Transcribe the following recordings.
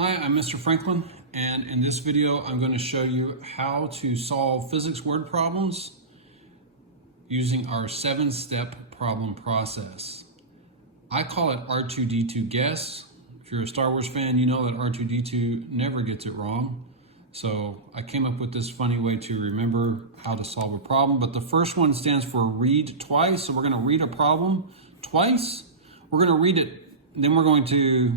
Hi, I'm Mr. Franklin, and in this video I'm going to show you how to solve physics word problems using our 7-step problem process. I call it R2-D2 guess. If you're a Star Wars fan, you know that R2-D2 never gets it wrong. So I came up with this funny way to remember how to solve a problem. But the first one stands for read twice. So we're going to read a problem twice. We're going to read it, and then we're going to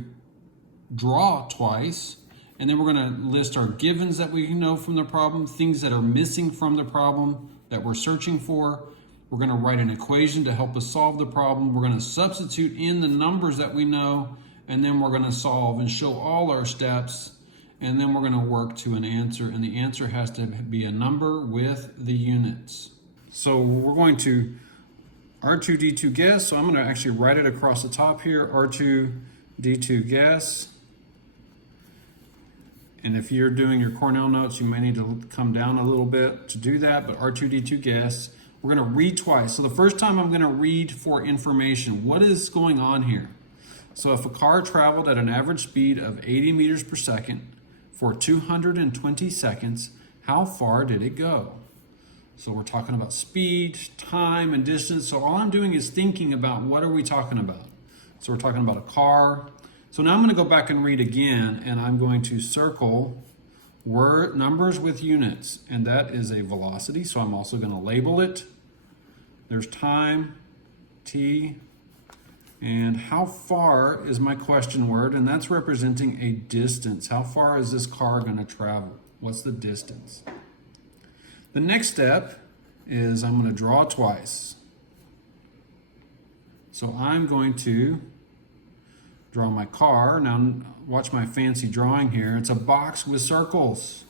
draw twice, and then we're going to list our givens that we know from the problem, things that are missing from the problem that we're searching for. We're going to write an equation to help us solve the problem. We're going to substitute in the numbers that we know, and then we're going to solve and show all our steps, and then we're going to work to an answer, and the answer has to be a number with the units. So we're going to R2-D2 guess, so I'm going to actually write it across the top here, R2-D2 guess. And if you're doing your Cornell notes, you may need to come down a little bit to do that, but R2-D2 guess. We're going to read twice. So the first time I'm going to read for information. What is going on here? So if a car traveled at an average speed of 80 meters per second for 220 seconds, how far did it go? So we're talking about speed, time, and distance. So all I'm doing is thinking about what are we talking about. So we're talking about a car. So now I'm going to go back and read again, and I'm going to circle word numbers with units, and that is a velocity. So I'm also going to label it. There's time, t, and how far is my question word, and that's representing a distance. How far is this car going to travel? What's the distance? The next step is I'm going to draw twice. So I'm going to draw my car. Now watch my fancy drawing here. It's a box with circles.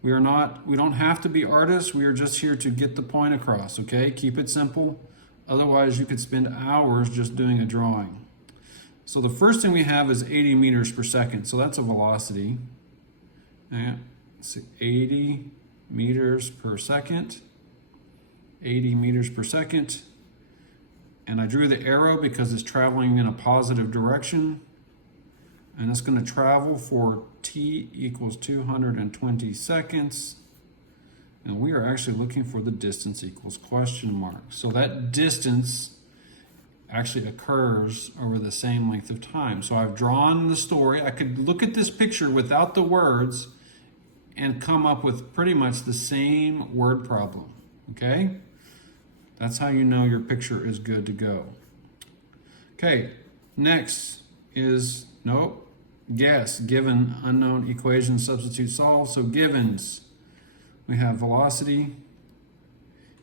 We don't have to be artists. We are just here to get the point across, okay? Keep it simple. Otherwise you could spend hours just doing a drawing. So the first thing we have is 80 meters per second. So that's a velocity. And 80 meters per second. 80 meters per second. And I drew the arrow because it's traveling in a positive direction. And it's going to travel for t equals 220 seconds. And we are actually looking for the distance equals question mark. So that distance actually occurs over the same length of time. So I've drawn the story. I could look at this picture without the words and come up with pretty much the same word problem. Okay? That's how you know your picture is good to go. Okay, next is, guess, given, unknown, equation, substitute, solve. So givens, we have velocity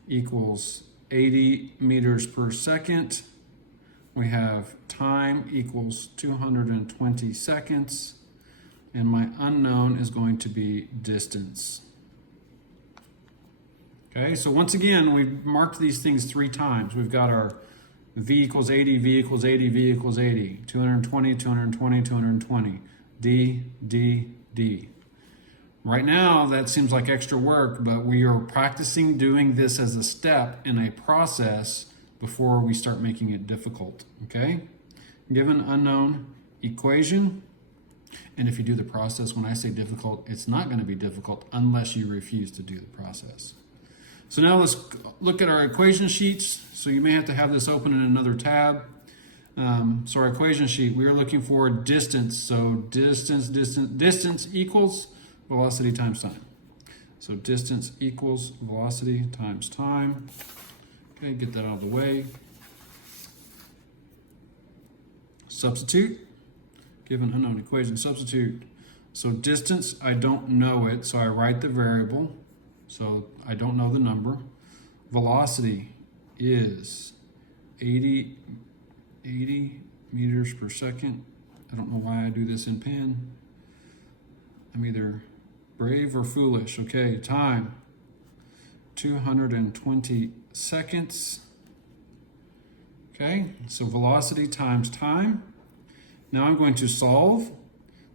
equals 80 meters per second. We have time equals 220 seconds. And my unknown is going to be distance. Okay, so once again, we've marked these things 3 times. We've got our V equals 80, V equals 80, V equals 80, 220, 220, 220, D, D, D. Right now, that seems like extra work, but we are practicing doing this as a step in a process before we start making it difficult, okay? Given unknown equation, and if you do the process, when I say difficult, it's not going to be difficult unless you refuse to do the process. So now let's look at our equation sheets. So you may have to have this open in another tab. So our equation sheet, we are looking for distance. So distance equals velocity times time. So distance equals velocity times time. Okay, get that out of the way. Substitute. Given unknown equation, substitute. So distance, I don't know it, so I write the variable. So I don't know the number. Velocity is 80 meters per second. I don't know why I do this in pen. I'm either brave or foolish. Okay, time, 220 seconds. Okay, so velocity times time. Now I'm going to solve.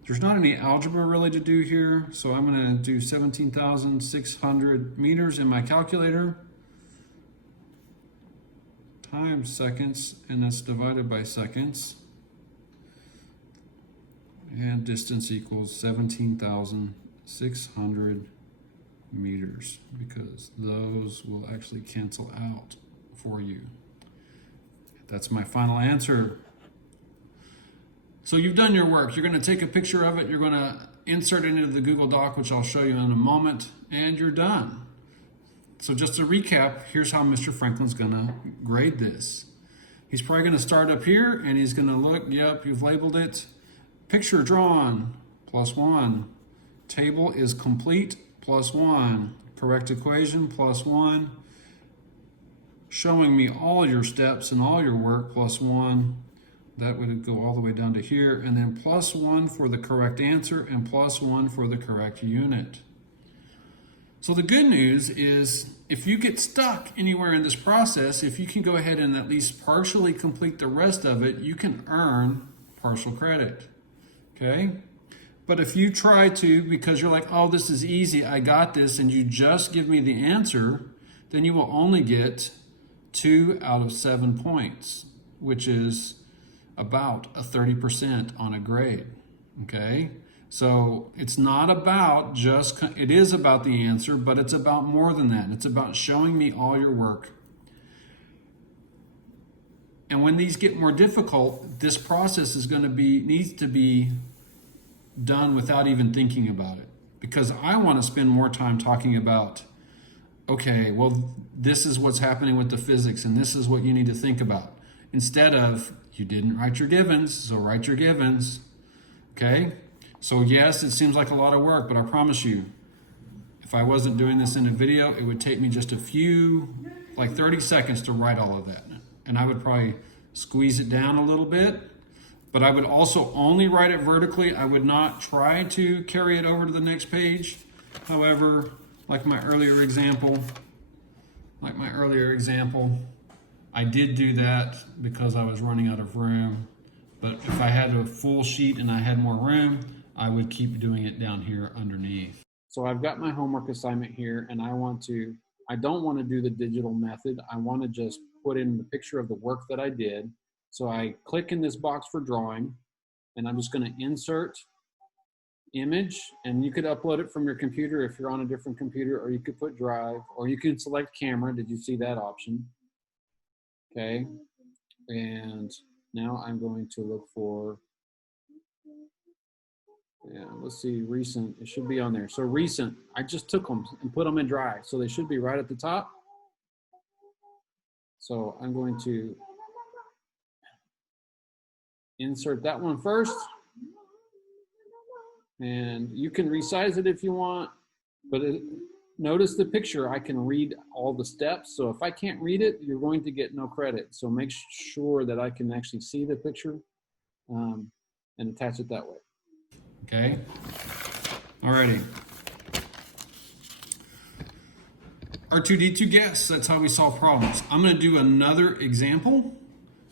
There's not any algebra really to do here, so I'm going to do 17,600 meters in my calculator times seconds, and that's divided by seconds. And distance equals 17,600 meters, because those will actually cancel out for you. That's my final answer. So you've done your work. You're going to take a picture of it. You're going to insert it into the Google Doc, which I'll show you in a moment, and you're done. So just to recap, here's how Mr. Franklin's going to grade this. He's probably going to start up here, and he's going to look, yep, you've labeled it. Picture drawn, +1. Table is complete, +1. Correct equation, +1. Showing me all your steps and all your work, +1. That would go all the way down to here, and then +1 for the correct answer and +1 for the correct unit. So the good news is, if you get stuck anywhere in this process, if you can go ahead and at least partially complete the rest of it, you can earn partial credit, okay? But if you try to, because you're like, oh, this is easy, I got this, and you just give me the answer, then you will only get 2 out of 7 points, which is about a 30% on a grade, okay? So it's not about just, it is about the answer, but it's about more than that. It's about showing me all your work. And when these get more difficult, this process is going to needs to be done without even thinking about it. Because I want to spend more time talking about, okay, well, this is what's happening with the physics, and this is what you need to think about. Instead of, you didn't write your givens, so write your givens, okay? So yes, it seems like a lot of work, but I promise you, if I wasn't doing this in a video, it would take me just a few, like 30 seconds to write all of that. And I would probably squeeze it down a little bit, but I would also only write it vertically. I would not try to carry it over to the next page. However, like my earlier example, I did do that because I was running out of room. But if I had a full sheet and I had more room, I would keep doing it down here underneath. So I've got my homework assignment here, and I don't want to do the digital method. I want to just put in the picture of the work that I did. So I click in this box for drawing, and I'm just going to insert image, and you could upload it from your computer if you're on a different computer, or you could put drive, or you can select camera. Did you see that option? Okay, and now I'm going to look for, let's see, recent. It should be on there. So recent, I just took them and put them in dry, so they should be right at the top. So I'm going to insert that one first, and you can resize it if you want, but notice the picture, I can read all the steps. So if I can't read it, you're going to get no credit. So make sure that I can actually see the picture and attach it that way. Okay, alrighty. R2D2 guess, that's how we solve problems. I'm going to do another example,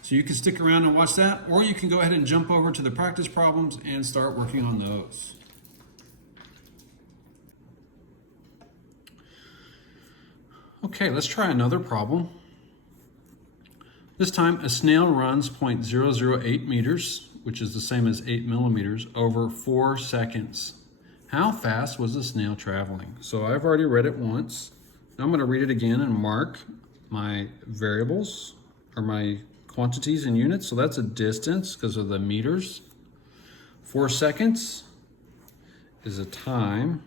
so you can stick around and watch that, or you can go ahead and jump over to the practice problems and start working on those. Okay, let's try another problem. This time, a snail runs 0.008 meters, which is the same as 8 millimeters, over 4 seconds. How fast was the snail traveling? So I've already read it once. Now I'm going to read it again and mark my variables, or my quantities in units. So that's a distance because of the meters. 4 seconds is a time.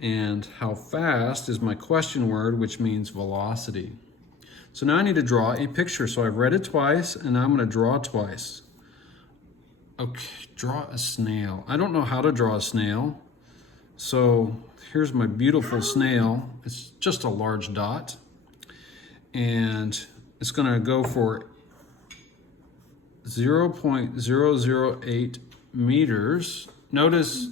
And how fast is my question word, which means velocity. So now I need to draw a picture. So I've read it twice, and now I'm going to draw twice. Okay, draw a snail. I don't know how to draw a snail. So here's my beautiful snail. It's just a large dot. And it's going to go for 0.008 meters. Notice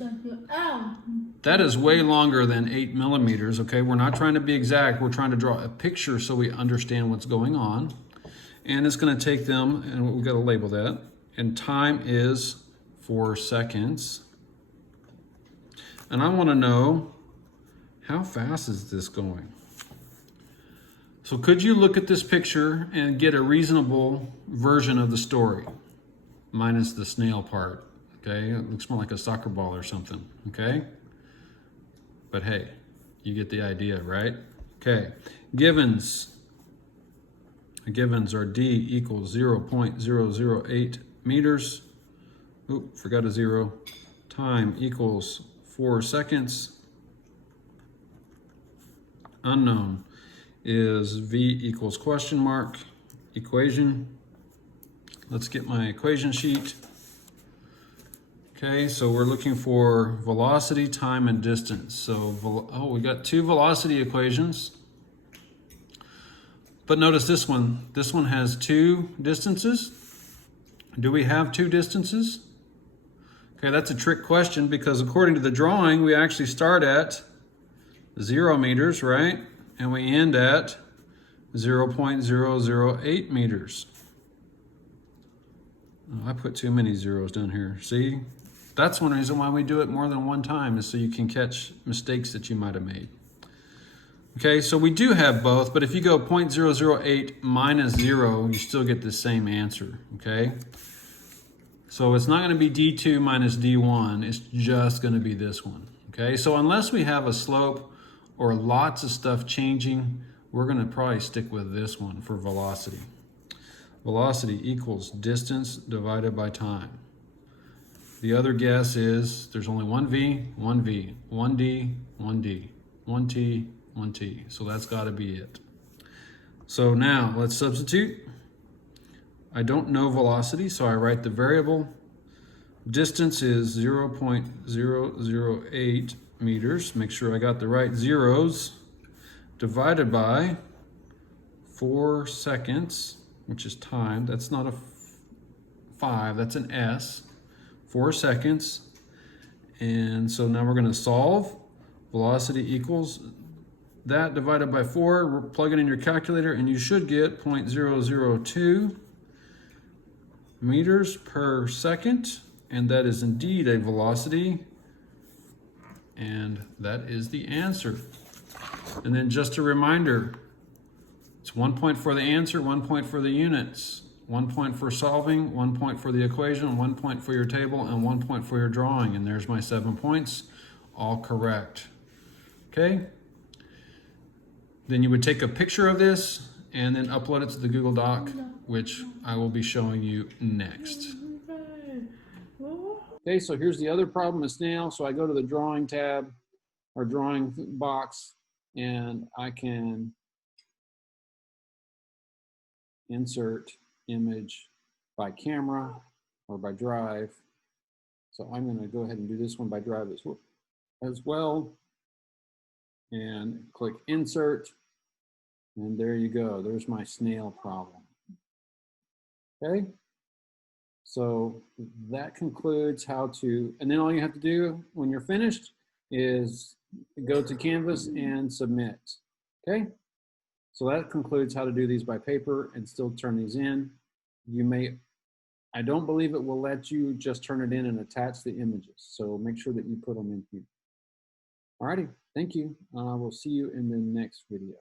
that is way longer than 8 millimeters, okay? We're not trying to be exact. We're trying to draw a picture so we understand what's going on. And it's going to take them, and we've got to label that. And time is 4 seconds. And I want to know, how fast is this going? So could you look at this picture and get a reasonable version of the story, minus the snail part? Okay, it looks more like a soccer ball or something, okay? But hey, you get the idea, right? Okay, givens. Givens are D equals 0.008 meters. Oop, forgot a zero. Time equals 4 seconds. Unknown is V equals question mark. Equation. Let's get my equation sheet. Okay, so we're looking for velocity, time, and distance. So, we got two velocity equations. But notice this one. This one has two distances. Do we have two distances? Okay, that's a trick question because according to the drawing, we actually start at 0 meters, right? And we end at 0.008 meters. Oh, I put too many zeros down here. See? That's one reason why we do it more than one time, is so you can catch mistakes that you might have made. Okay, so we do have both, but if you go 0.008 minus 0, you still get the same answer, okay? So it's not going to be D2 minus D1, it's just going to be this one, okay? So unless we have a slope or lots of stuff changing, we're going to probably stick with this one for velocity. Velocity equals distance divided by time. The other guess is there's only one V, one V, one D, one D, one T, one T. So that's got to be it. So now let's substitute. I don't know velocity, so I write the variable. Distance is 0.008 meters. Make sure I got the right zeros. Divided by 4 seconds, which is time. That's not a 5, that's an S. 4 seconds. And so now we're going to solve. Velocity equals that divided by 4. Plug it in your calculator and you should get 0.002 meters per second. And that is indeed a velocity. And that is the answer. And then just a reminder, it's 1 point for the answer, 1 point for the units. 1 point for solving, 1 point for the equation, 1 point for your table, and 1 point for your drawing. And there's my 7 points, all correct. Okay? Then you would take a picture of this and then upload it to the Google Doc, which I will be showing you next. Okay, so here's the other problem, a snail. So I go to the drawing tab or drawing box and I can insert image by camera or by drive. So I'm going to go ahead and do this one by drive as well. And click insert. And there you go. There's my snail problem. Okay. So that concludes how to, and then all you have to do when you're finished is go to Canvas and submit. Okay. So that concludes how to do these by paper and still turn these in. You may, I don't believe it will let you just turn it in and attach the images. So make sure that you put them in here. Alrighty, thank you. We'll see you in the next video.